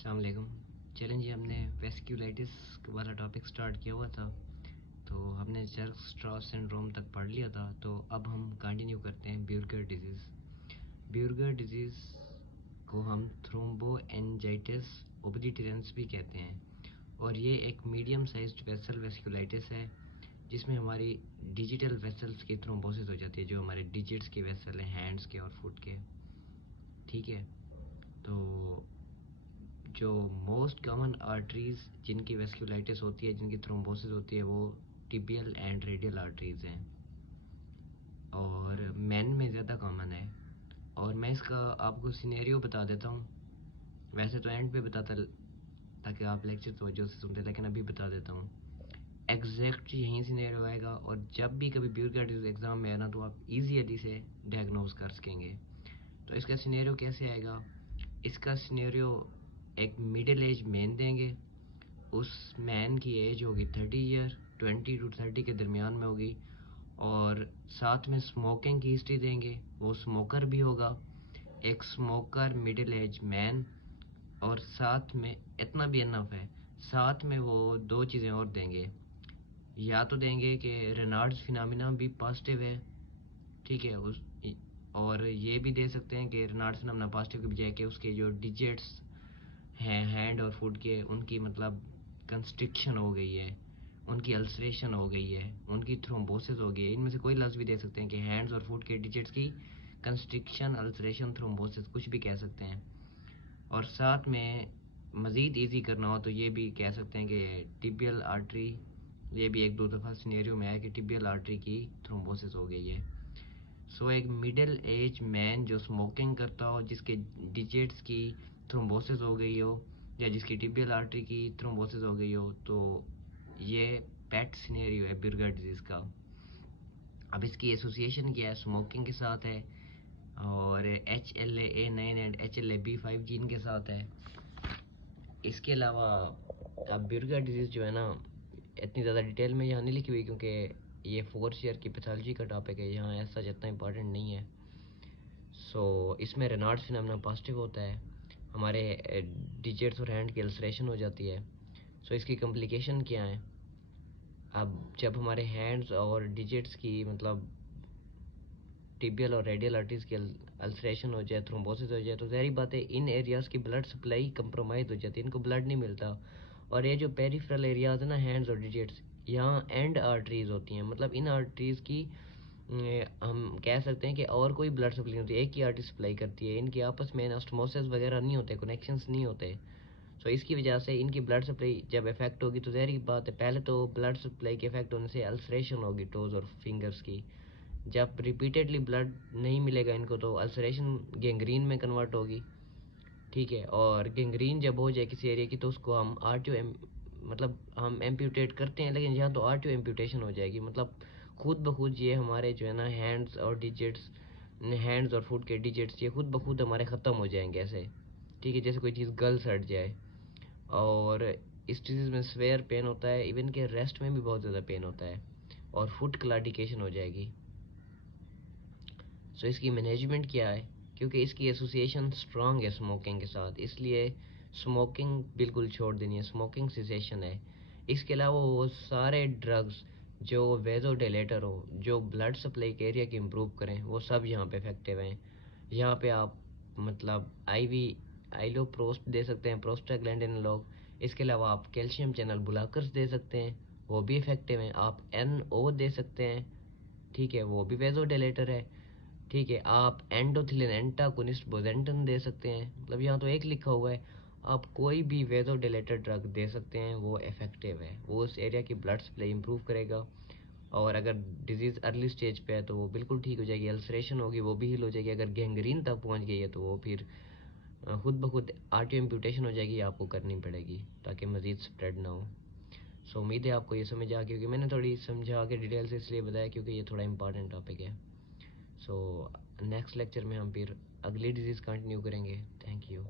अस्सलाम वालेकुम। चलें जी, हमने वेस्क्यूलाइटिस वाला टॉपिक स्टार्ट किया हुआ था, तो हमने जर्क स्ट्रॉस सिंड्रोम तक पढ़ लिया था। तो अब हम कंटिन्यू करते हैं ब्यूरगर डिजीज़। ब्यूरगर डिजीज़ को हम थ्रोम्बोएंजाइटिस ओब्लिटरेंस भी कहते हैं, और ये एक मीडियम साइज्ड वेसल वेस्क्यूलाइटिस है जिसमें हमारी डिजिटल वेसल्स की थ्रोम्बोसिस हो जाती है, जो हमारे डिजिट्स के वेसल हैं, हैंड्स के और फुट के। ठीक है, तो जो मोस्ट कॉमन आर्टरीज़ जिनकी वेस्क्यूलाइटिस होती है, जिनकी थ्रोम्बोसिस होती है, वो टिबियल एंड रेडियल आर्टरीज़ हैं, और मेन में ज़्यादा कॉमन है। और मैं इसका आपको सिनेरियो बता देता हूँ। वैसे तो एंड पे बताता ताकि आप लेक्चर तवज्जो से सुनते, लेकिन अभी बता देता हूँ। एग्जैक्ट यही सिनेरियो आएगा, और जब भी कभी ब्यूरगर डिजीज़ एग्ज़ाम में आए ना, तो आप ईजीली से डायग्नोज कर सकेंगे। तो इसका सिनेरियो कैसे आएगा? इसका सिनेरियो एक मिडिल एज मैन देंगे। उस मैन की एज होगी 30 ईयर, 20 to 30 के दरमियान में होगी, और साथ में स्मोकिंग की हिस्ट्री देंगे। वो स्मोकर भी होगा, एक स्मोकर मिडिल एज मैन, और साथ में इतना भी इनफ है, साथ में वो दो चीज़ें और देंगे। या तो देंगे कि रेनाल्ड्स फिनोमिना भी पॉजिटिव है, ठीक है, और ये भी दे सकते हैं कि रेनाल्ड्स फिनोमिना पॉजिटिव के बजाय कि उसके जो डिजिट्स हैं हैंड और फुट के, उनकी मतलब कंस्ट्रिक्शन हो गई है, उनकी अल्सरेशन हो गई है, उनकी थ्रोम्बोसिस हो गई है। इनमें से कोई लफ्ज़ भी दे सकते हैं कि हैंड्स और फुट के डिजिट्स की कंस्ट्रिक्शन, अल्सरेशन, थ्रोम्बोसिस, कुछ भी कह सकते हैं। और साथ में मज़ीद इजी करना हो तो ये भी कह सकते हैं कि टिबियल आर्टरी, ये भी एक दो दफ़ा सिनेरियो में आया कि टिबियल आर्टरी की थ्रोम्बोसिस हो गई है। सो एक मिडिल एज मैन जो स्मोकिंग करता हो, जिसके डिजिट्स की थ्रोम्बोसिस हो गई हो, या जिसकी टिबियल आर्टरी की थ्रोम्बोसिस हो गई हो, तो ये पेट सिनेरियो है ब्यूरगर डिजीज़ का। अब इसकी एसोसिएशन क्या है? स्मोकिंग के साथ है, और HLA-A9 एंड HLA-B5 जीन के साथ है। इसके अलावा अब ब्यूरगर डिजीज़ जो है ना, इतनी ज़्यादा डिटेल में यहाँ नहीं लिखी हुई, क्योंकि ये 4th ईयर की पैथोलॉजी का टॉपिक है, यहाँ ऐसा जितना इंपॉर्टेंट नहीं है। सो इसमें रेनाल्ड्स फिनोमिना पॉजिटिव होता है, हमारे डिजिट्स और हैंड की अल्सरेशन हो जाती है। सो इसकी कॉम्प्लिकेशन क्या है? अब जब हमारे हैंड्स और डिजिट्स की मतलब टिबियल और रेडियल आर्टरीज की अल्सरेशन हो जाए, थ्रोम्बोसिस हो जाए, तो ज़ाहिर बात है इन एरियाज़ की ब्लड सप्लाई कंप्रोमाइज़ हो जाती है, इनको ब्लड नहीं मिलता। और ये जो पेरिफेरल एरियाज़ है ना, हैंड्स और डिजिट्स, यहाँ एंड आर्टरीज़ होती हैं, मतलब इन आर्टरीज़ की हम कह सकते हैं कि और कोई ब्लड सप्लाई नहीं होती, एक ही आर्टरी सप्लाई करती है। इनकी आपस में ऑस्मोसिस वगैरह नहीं होते, कनेक्शंस नहीं होते। सो इसकी वजह से इनकी ब्लड सप्लाई जब इफेक्ट होगी, तो ज़ाहिर बात है पहले तो ब्लड सप्लाई के इफेक्ट होने से अल्सरेशन होगी टोज़ और फिंगर्स की। जब रिपीटेडली ब्लड नहीं मिलेगा इनको, तो अल्सरेशन गैंग्रीन में कन्वर्ट होगी, ठीक है। और गैंग्रीन जब हो जाए किसी एरिया की, तो उसको हम आर्टियो मतलब हम एम्प्यूटेट करते हैं, लेकिन यहाँ तो आर्टियो एम्प्यूटेशन हो जाएगी, मतलब खुद ब खुद ये हमारे जो है ना हैंड्स और डिजिट्स, हैंड्स और फुट के डिजिट्स, ये खुद ब खुद हमारे ख़त्म हो जाएंगे ऐसे, ठीक है, जैसे कोई चीज़ गल सड़ जाए। और इस डिजीज़ में स्वेयर पेन होता है, इवन के रेस्ट में भी बहुत ज़्यादा पेन होता है, और फुट क्लाडिकेशन हो जाएगी। सो इसकी मैनेजमेंट क्या है? क्योंकि इसकी एसोसिएशन स्ट्रांग है स्मोकिंग के साथ, इसलिए स्मोकिंग बिल्कुल छोड़ देनी है, स्मोकिंग सिसेशन है। इसके अलावा वो सारे ड्रग्स जो वेज़ोडिलेटर हो, जो ब्लड सप्लाई के एरिया की इम्प्रूव करें, वो सब यहाँ पे इफेक्टिव हैं। यहाँ पे आप मतलब IV आइलोप्रोस्ट दे सकते हैं, प्रोस्टाग्लैंडिन लोग। इसके अलावा आप कैल्शियम चैनल ब्लॉकर्स दे सकते हैं, वो भी इफेक्टिव हैं। आप NO दे सकते हैं, ठीक है, वो भी वेज़ोडिलेटर है, ठीक है। आप एंडोथिलिन एंटागोनिस्ट बोजेंटन दे सकते हैं, मतलब यहाँ तो एक लिखा हुआ है। आप कोई भी वेज़ोडिलेटर ड्रग दे सकते हैं, वो इफेक्टिव है, वो उस एरिया की ब्लड सप्लाई इंप्रूव करेगा। और अगर डिजीज़ अर्ली स्टेज पे है तो वो बिल्कुल ठीक हो जाएगी, अल्सरेशन होगी वो भी हील हो जाएगी। अगर गैंग्रीन तक पहुँच गई है तो वो फिर खुद ब खुद आर्टियो इम्प्यूटेशन हो जाएगी, आपको करनी पड़ेगी ताकि मज़ीद स्प्रेड ना हो। सो उम्मीद है आपको ये समझ आ, क्योंकि मैंने थोड़ी समझा के डिटेल से इसलिए बताया क्योंकि ये थोड़ा इंपॉर्टेंट टॉपिक है। सो नेक्स्ट लेक्चर में हम फिर अगली डिजीज़ कंटिन्यू करेंगे। Thank you.